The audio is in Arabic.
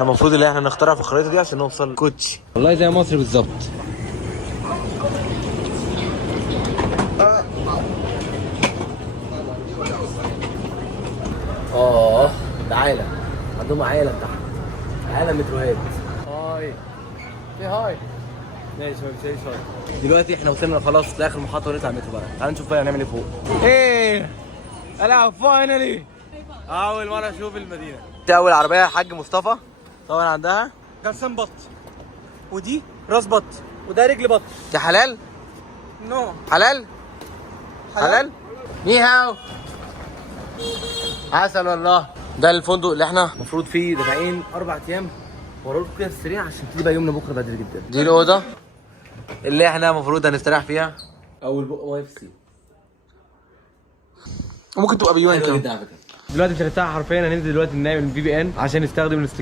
المفروض اللي احنا نختارها في الخريطه دي عشان نوصل كوتشي. والله زي مصر بالظبط. تعالى عندهم عائله تحت، عالم متروهات. هاي في هاي ماشي ماشي. دلوقتي احنا وصلنا خلاص لاخر محطه ونطلع المترو بقى. تعالى نشوف بقى هنعمل ايه فوق. ايه انا فاينلي اول مره اشوف المدينه. دي اول عربيه الحاج مصطفى طبعا عندها جرسان بط، ودي راس بط، وده رجل بط. دي حلال؟ نو حلال؟ حلال؟ نيهاو عسل والله. ده الفندق اللي احنا المفروض فيه دافعين 4 ايام. وراكم كده في السريع عشان تيجي بقى يومنا بكره بدري جدا. دي الاوضه اللي احنا المفروض هنستريح فيها. اول بق واي اف سي ممكن تبقى بي 1 كمان. دلوقتي مش هنفتحها حرفيا، هننزل دلوقتي نعمل في بي ان عشان نستخدم